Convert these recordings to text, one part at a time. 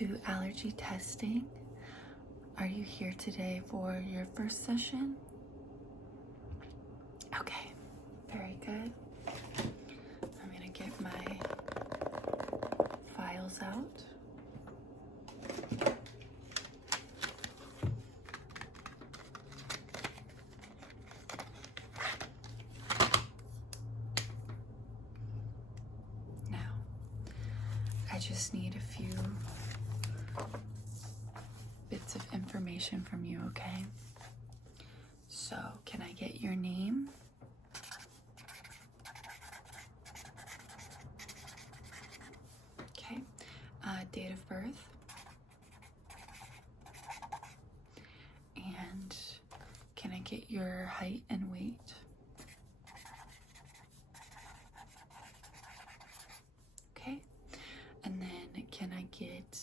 to allergy testing. Are you here today for your first session? Okay, very good. I'm gonna get my files out. Now, I just need a few bits of information from you, okay? So, can I get your name? Okay. Date of birth? And can I get your height and weight? Okay. And then can I get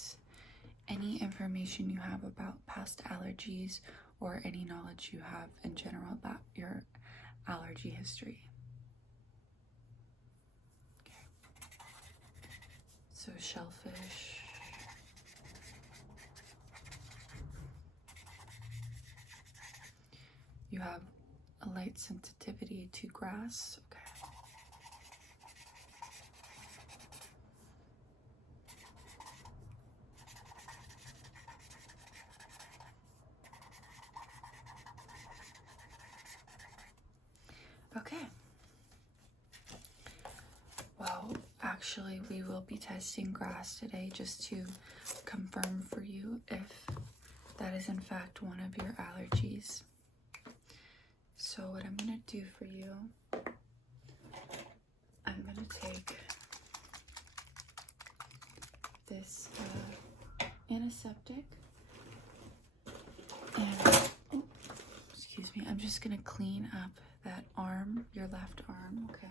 any information you have about past allergies or any knowledge you have in general about your allergy history? Okay. So shellfish. You have a light sensitivity to grass. Okay. Okay. Well, actually, we will be testing grass today just to confirm for you if that is in fact one of your allergies. So what I'm going to do for you, I'm going to take this antiseptic and, oh, excuse me, I'm just going to clean up that arm, your left arm, okay?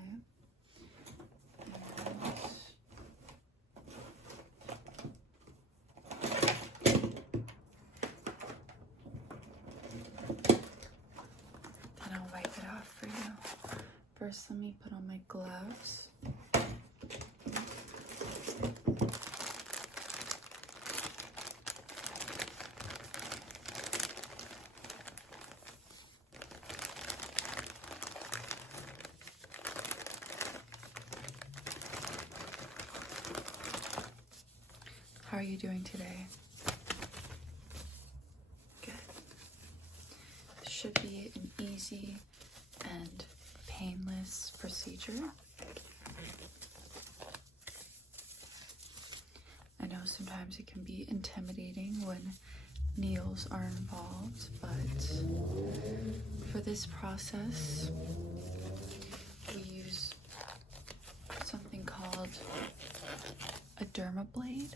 And I'll wipe it off for you. First, let me put on my gloves. How are you doing today? Good. This should be an easy and painless procedure. I know sometimes it can be intimidating when needles are involved, but for this process, we use something called a derma blade,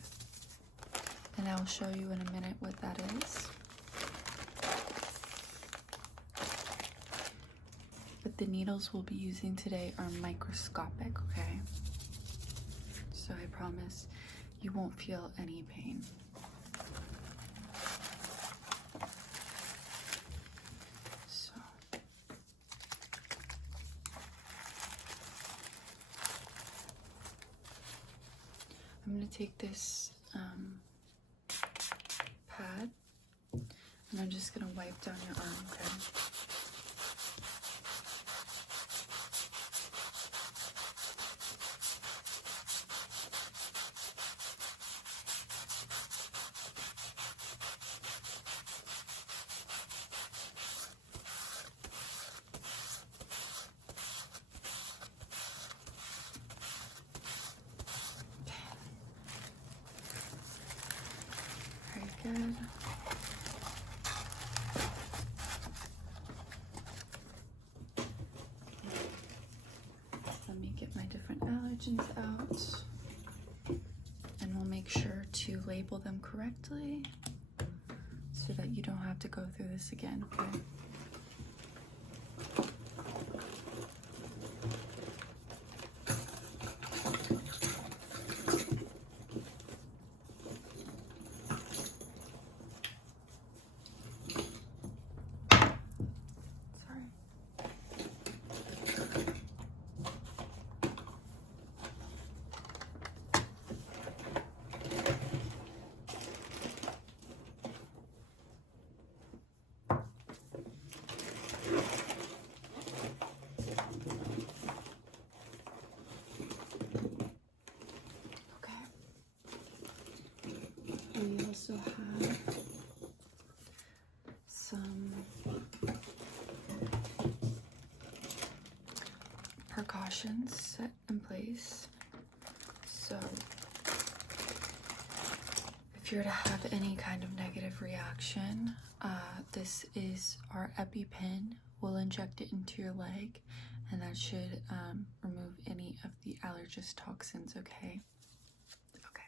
and I'll show you in a minute what that is. But the needles we'll be using today are microscopic, okay? So I promise you won't feel any pain. So I'm going to take this pad and I'm just going to wipe down your arm, okay? Very good. Let me get my different allergens out, and we'll make sure to label them correctly so that you don't have to go through this again, okay? also have some precautions set in place. So if you're to have any kind of negative reaction, this is our EpiPen. We'll inject it into your leg, and that should remove any of the allergist toxins, okay? Okay.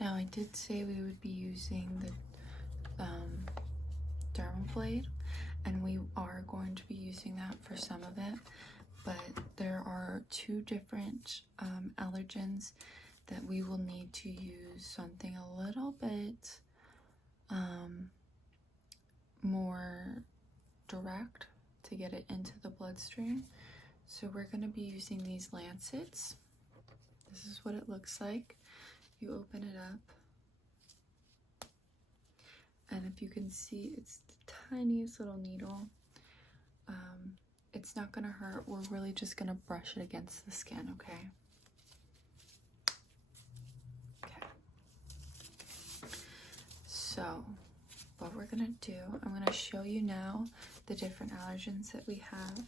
Now, I did say we would be using the dermablade, and we are going to be using that for some of it, but there are two different allergens that we will need to use something a little bit more direct to get it into the bloodstream. So we're going to be using these lancets. This is what it looks like. You open it up, and if you can see, it's the tiniest little needle. It's not gonna hurt. We're really just gonna brush it against the skin, okay? Okay. So what we're gonna do, I'm gonna show you now the different allergens that we have.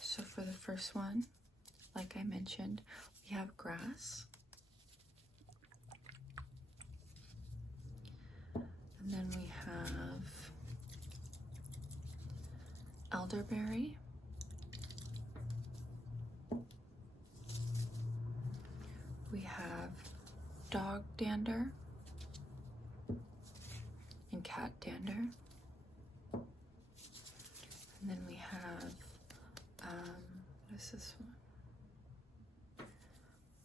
So for the first one, like I mentioned, we have grass. And then we have elderberry. We have dog dander and cat dander. And then we have, what is this one?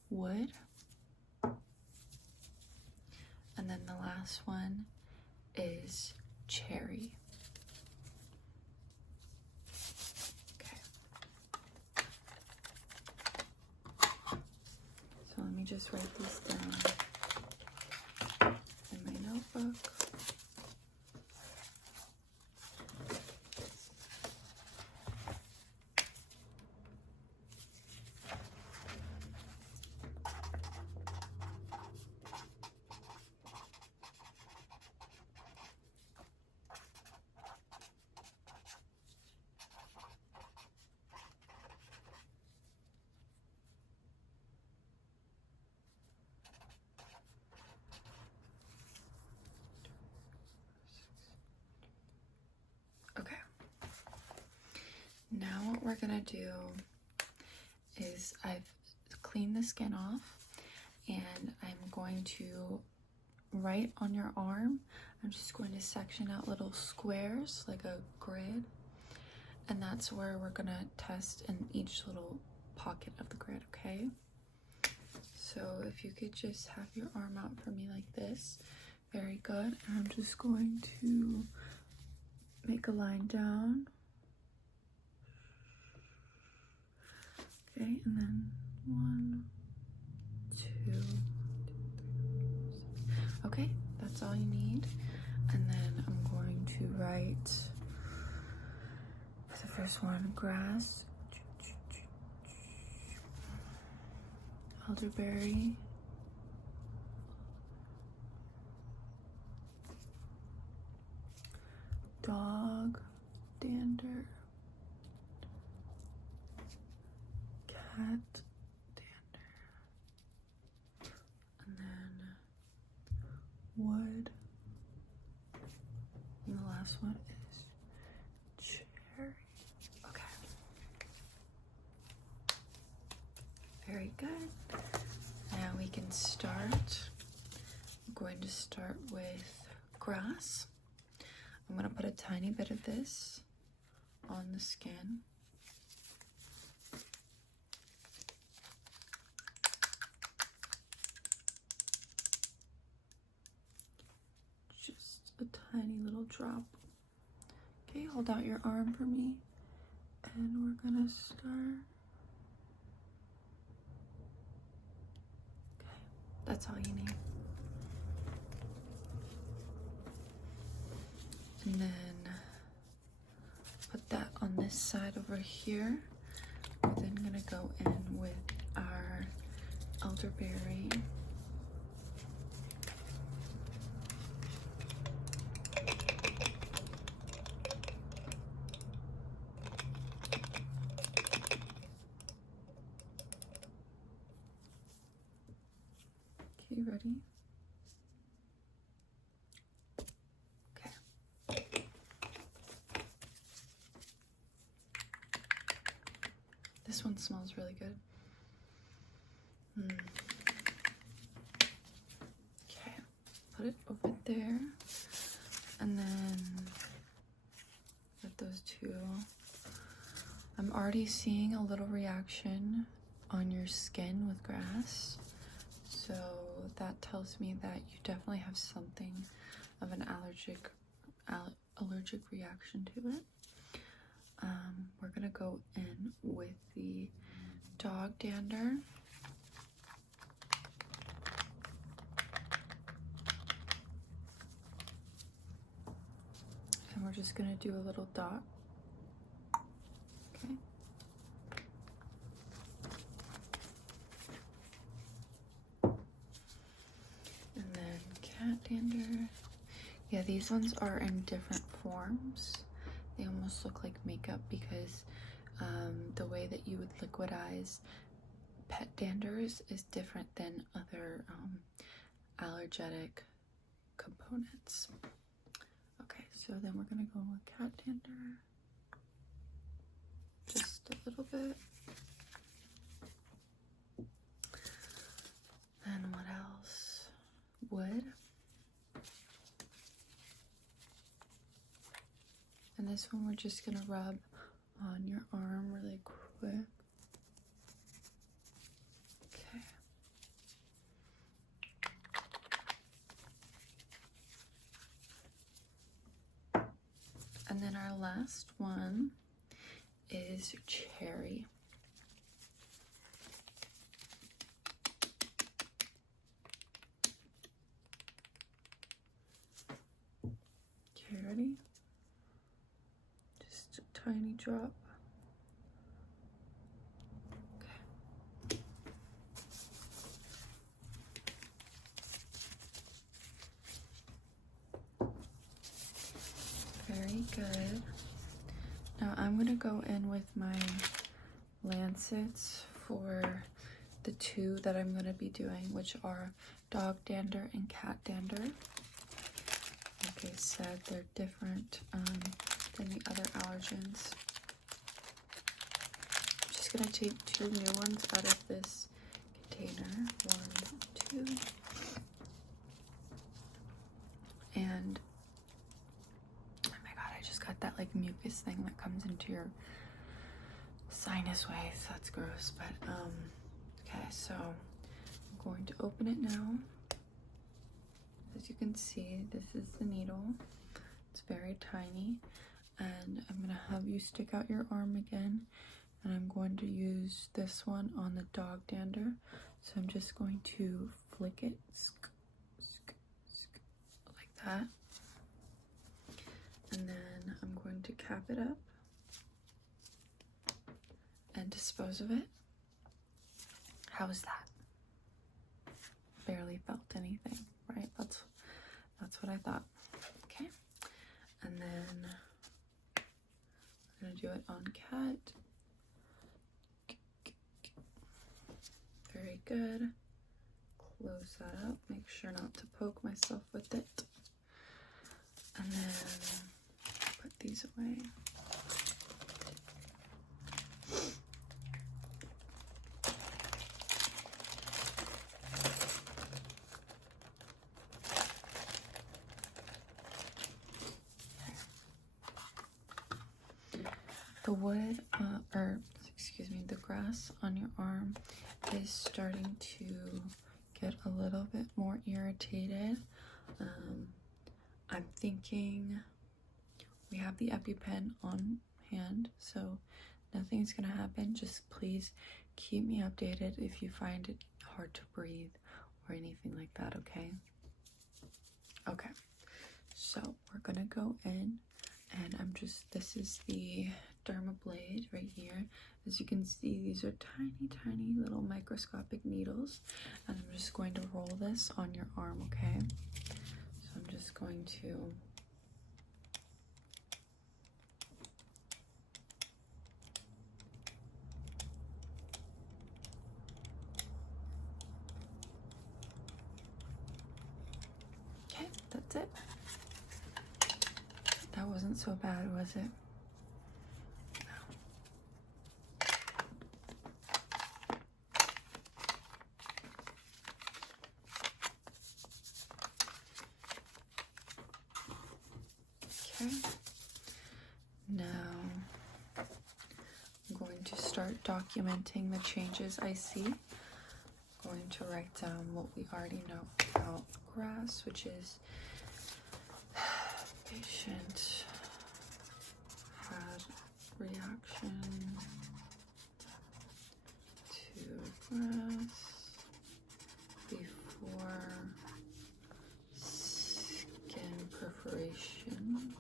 Wood. And then the last one is cherry. Okay. So let me just write these down in my notebook. Okay. Now what we're gonna do is I've cleaned the skin off, and I'm going to, right on your arm, I'm just going to section out little squares like a grid, and that's where we're gonna test in each little pocket of the grid, okay? So if you could just have your arm out for me like this. Very good. And I'm just going to make a line down. Okay, and then 1, 2, 3, 4. Okay, that's all you need. And then I'm going to write for the first one, grass, elderberry, dog dander, cat dander, and then wood, and the last one is cherry. Okay. Very good. Now we can start. I'm going to start with grass. I'm going to put a tiny bit of this on the skin. Just a tiny little drop. Okay, hold out your arm for me. And we're gonna start. Okay, that's all you need. And then put that on this side over here. We're then gonna go in with our elderberry. Okay, ready? This one smells really good. Okay, put it over there. And then with those two, I'm already seeing a little reaction on your skin with grass. So that tells me that you definitely have something of an allergic reaction to it. We're gonna go in with the dog dander. And we're just gonna do a little dot. Okay. And then cat dander. Yeah, these ones are in different forms. They almost look like makeup because the way that you would liquidize pet danders is different than other allergenic components. Okay, so then we're gonna go with cat dander. Just a little bit. And what else? Wood. And this one we're just gonna rub on your arm really quick. Okay. And then our last one is cherry. Okay, ready? Just a tiny drop. Okay. Very good. Now I'm gonna go in with my lancets for the two that I'm gonna be doing, which are dog dander and cat dander. Like I said, they're different than the other allergens. I'm just gonna take two new ones out of this container. 1, 2. And oh my god, I just got that like mucus thing that comes into your sinus ways. That's gross, but okay, so I'm going to open it now. As you can see, this is the needle. It's very tiny, and I'm gonna have you stick out your arm again, and I'm going to use this one on the dog dander. So I'm just going to flick it like that, and then I'm going to cap it up and dispose of it. How's that? Barely felt anything, right? That's what I thought. Okay, and then I'm gonna do it on cat. Very good. Close that up. Make sure not to poke myself with it. And then put these away. the wood, excuse me, the grass on your arm is starting to get a little bit more irritated. I'm thinking we have the EpiPen on hand, so nothing's gonna happen. Just please keep me updated if you find it hard to breathe or anything like that, okay? Okay, so we're gonna go in, and this is the derma blade right here. As you can see, these are tiny little microscopic needles, and I'm just going to roll this on your arm, okay? So I'm just going to okay, that's it. That wasn't so bad, was it? Okay. Now I'm going to start documenting the changes I see. I'm going to write down what we already know about grass, which is patient had reaction to grass before skin perforation.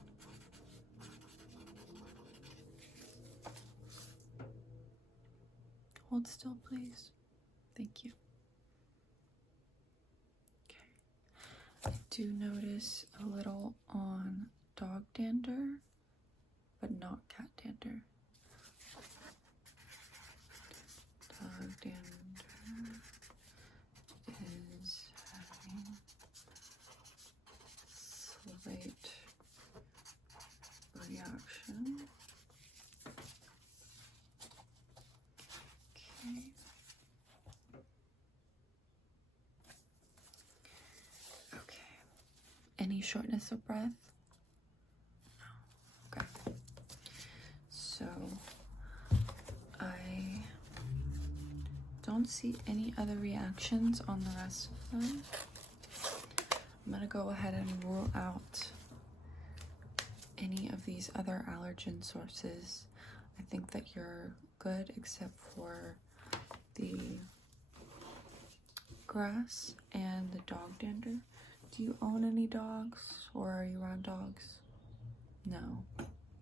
Hold still, please. Thank you. Okay. I do notice a little on dog dander, but not cat dander. Dog dander is having slight reaction. Okay. Okay. Any shortness of breath? No. Okay. So I don't see any other reactions on the rest of them. I'm gonna go ahead and rule out any of these other allergen sources. I think that you're good except for the grass and the dog dander. Do you own any dogs, or are you around dogs? No.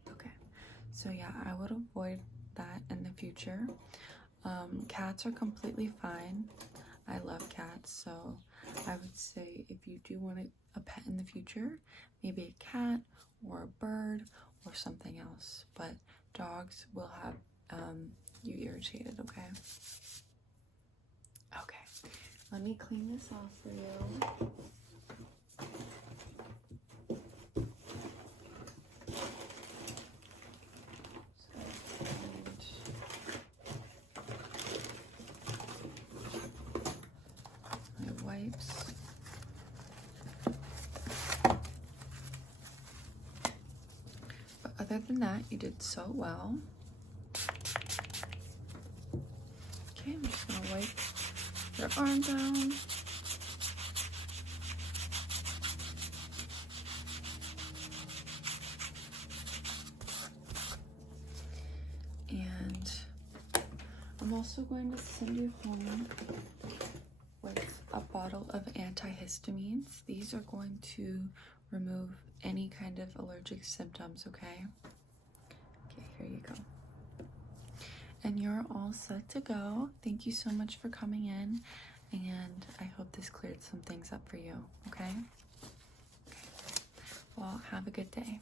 Okay. So yeah, I would avoid that in the future. Cats are completely fine. I love cats, so I would say if you do want a pet in the future, maybe a cat or a bird or something else, but dogs will have you irritated, okay? Okay, let me clean this off for you. Wipes. But other than that, you did so well. Okay, I'm just gonna wipe your arm down. And I'm also going to send you home with a bottle of antihistamines. These are going to remove any kind of allergic symptoms, okay? Okay, here you go. And you're all set to go. Thank you so much for coming in, and I hope this cleared some things up for you, okay? Well, have a good day.